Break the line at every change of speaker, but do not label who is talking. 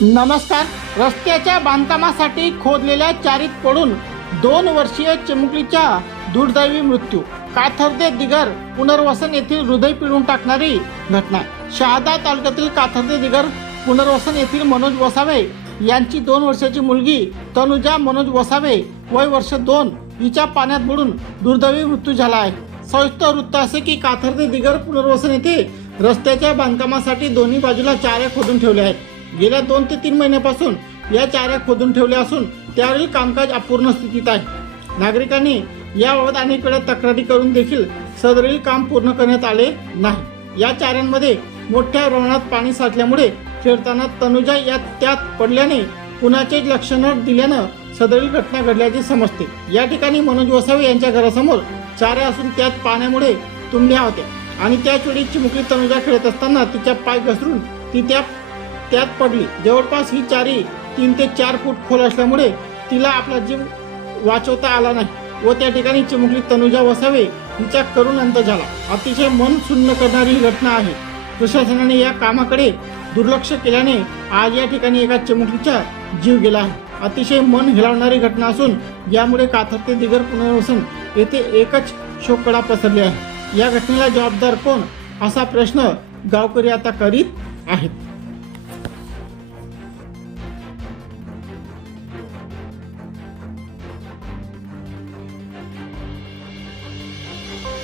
नमस्कार. रस्त्याच्या बांधकामासाठी खोदलेल्या चारीत पडून दोन वर्षीय चिमुकलीचा दुर्दैवी मृत्यू. काथर्दे दिगर पुनर्वसन येथील हृदय पिळून टाकणारी घटना. शहादा तालुक्यातील काथर्दे दिगर पुनर्वसन येथील मनोज वसावे यांची दोन वर्षाची मुलगी तनुजा मनोज वसावे वय वर्ष दोन हिच्या पाण्यात बुडून दुर्दैवी मृत्यू झाला आहे. सविस्तर वृत्त असे की काथर्दे दिगर पुनर्वसन येथे रस्त्याच्या बांधकामासाठी दोन्ही बाजूला चाऱ्या खोदून ठेवले आहेत. गेल्या दोन ते तीन महिन्यापासून या चाऱ्या खोदून ठेवल्या असून त्यावरील कामकाज अपूर्ण स्थितीत आहे. नागरिकांनी याबाबत अनेक वेळा तक्रारी करून देखील सदरील काम पूर्ण करण्यात आले नाही. या चाऱ्यांमध्ये मोठ्या प्रमाणात पाणी साठल्यामुळे खेळताना तनुजा या त्यात पडल्याने कुणाचे लक्ष न दिल्यानं सदरील घटना घडल्याचे समजते. या ठिकाणी मनोज वसावे यांच्या घरासमोर चाऱ्या असून त्यात पाण्यामुळे तुंबल्या होत्या आणि त्याच वेळी चिमुकली तनुजा खेळत असताना तिच्या पाय घसरून ती त्या त्यात पडली. जवळपास ही चारी तीन ते चार फूट खोल असल्यामुळे तिला आपला जीव वाचवता आला नाही व त्या ठिकाणी चिमुकली तनुजा वसावे हिचा करून अंत झाला. अतिशय मन सुन्न करणारी ही घटना आहे. प्रशासनाने या कामाकडे दुर्लक्ष केल्याने आज या ठिकाणी एका चिमुकलीचा जीव गेला आहे. अतिशय मन हिलावणारी घटना असून यामुळे काथर ते दिगर पुनर्वसन येथे एकच शोककडा पसरली आहे. या घटनेला जबाबदार कोण? असा प्रश्न गावकरी आता करीत आहेत.